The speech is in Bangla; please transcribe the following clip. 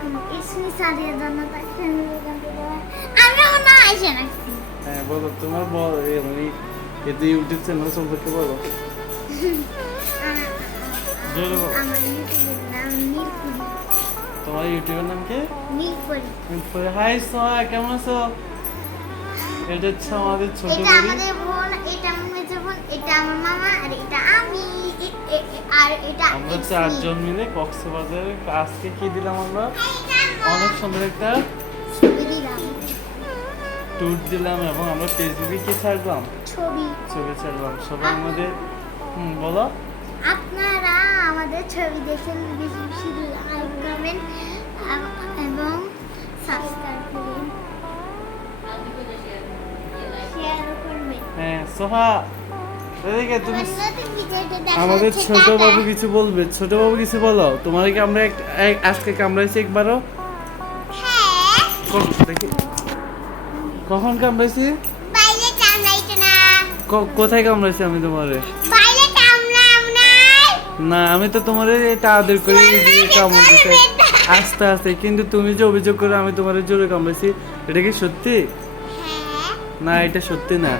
আলাইকুম ইসমি সাদিয়া জান্নাত আহসান আমি না আইসা রাখছি। হ্যাঁ বলো তোমার মানে এতে ইউটিউব চ্যানেল সম্পর্কে বলো। জোরে বলো। আমার ইউটিউবের নাম নীলপরি। তোমার ইউটিউবের নাম কি? নীলপরি। হাই সোহা, কেমন আছো? এটা হচ্ছে আমাদের ছোট এটা বোন। আমাদের বোন, এটা আমার মেজো বোন, এটা আমার মামা, আর এটা আমি, আর এটা আমরা ইসমি। 4 জন মিলে কক্সবাজারে আজকে কি দিলাম আমরা? অনেক সুন্দর একটা ছবি দিলাম, ট্যুর দিলাম এবং আমরা ফেসবুকে কি ছাড়লাম? ছবি ছাড়লাম সবাই আমাদের। বলো। আপনারা আমাদের ছবি দেখে বেশি বেশি লাইক কমেন্ট এবং সাবস্ক্রাইব করবেন, শেয়ার করবেন। হ্যাঁ সোহা, এদিকে তুমি। আমার নতুন ভিডিওটা দেখা আমাদের হচ্ছে, ছোট টাটা। বাবু কিছু বলবে। ছোট বাবু কিছু বলো। তোমার কি আমরা আজকে কামড়াইছি একবারও? হ্যাঁ, দেখি কখন কামড়াইছি? বাইরে কামড়াইতো না, কোথায় কামড়াইছি আমি তোমারে? বাইরে কামড়াম না। না, আমি তো তোমারে এটা আদর করে কামড় দিতে আস্তে আস্তে, কিন্তু তুমি যে অভিযোগ করে আমি তোমারে জোরে কামড়াইছি, এটা কি সত্যি? হ্যাঁ, না, এটা সত্যি না।